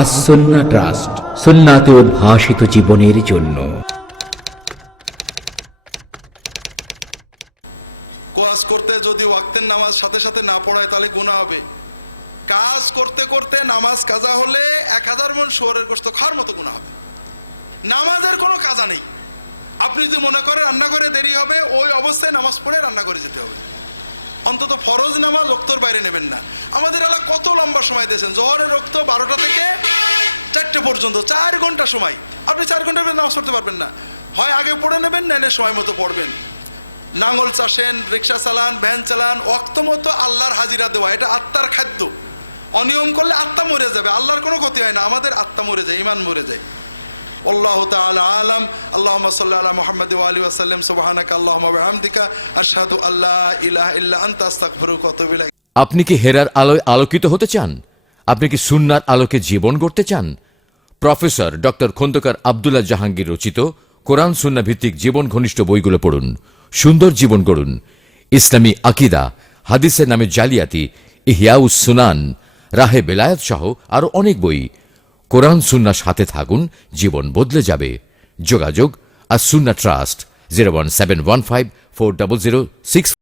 আসন্না trust সুন্নাতে উদ্ভাসিত জীবনের জন্য। কোয়াজ করতে যদি ওয়াক্তের নামাজ সাথে সাথে না পড়ায় তাহলে গুণা হবে। কাজ করতে করতে নামাজ কাজা হলে এক হাজার মন শুয়ারের গোস্ত খাওয়ার মতো গুণা হবে। নামাজের কোনো কাজা নেই। আপনি যদি মনে করেন রান্না করে দেরি হবে, ওই অবস্থায় নামাজ পড়ে রান্না করে যেতে হবে। অন্তত ফরজ নামাজ রক্তর বাইরে নেবেন না। আমাদের এলাকা কত লম্বা সময় দিয়েছেন। জহরের রক্ত বারোটা থেকে চারটে পর্যন্ত, চার ঘণ্টা সময়। আপনি চার ভিতরে নামাজ পড়তে পারবেন না। হয় আগে পড়ে নেবেন, নাইলে সময় মতো পড়বেন। নাঙল চাষেন, রিক্সা চালান, ভ্যান চালান মতো আল্লাহর হাজিরা দেওয়া। এটা আত্মার খাদ্য। অনিয়ম করলে আত্মা মরে যাবে। আল্লাহর কোনো ক্ষতি হয় না। আমাদের আত্মা মরে যায় ইমান মরে যায়। আল্লাহুম্মা সাল্লি আলা মুহাম্মাদ ওয়া আলিহি ওয়া সাল্লাম সুবহানাকা আল্লাহুম্মা ওয়া বিহামদিকা আশহাদু আল্লা ইলাহা ইল্লা আনতা আস্তাগফিরুকা ওয়া আতুবু ইলাইক আপনি কি হেরার আলোয় আলোকিত হতে চান? আপনি কি সুন্নার আলোকে জীবন গড়তে চান? প্রফেসর ডক্টর খন্দকার আবদুল্লাহ জাহাঙ্গীর রচিত কোরআন সুন্না ভিত্তিক জীবন ঘনিষ্ঠ বইগুলো পড়ুন। সুন্দর জীবন গড়ুন। ইসলামী আকিদা, হাদিসের নামে জালিয়াতি, ইহিয়াউস সুনান, রাহে বেলায়েত সহ আরও অনেক বই। কোরআন সুন্নার সাথে থাকুন, জীবন বদলে যাবে। যোগাযোগ, আর Sunnah trust, zero one seven one five four double zero six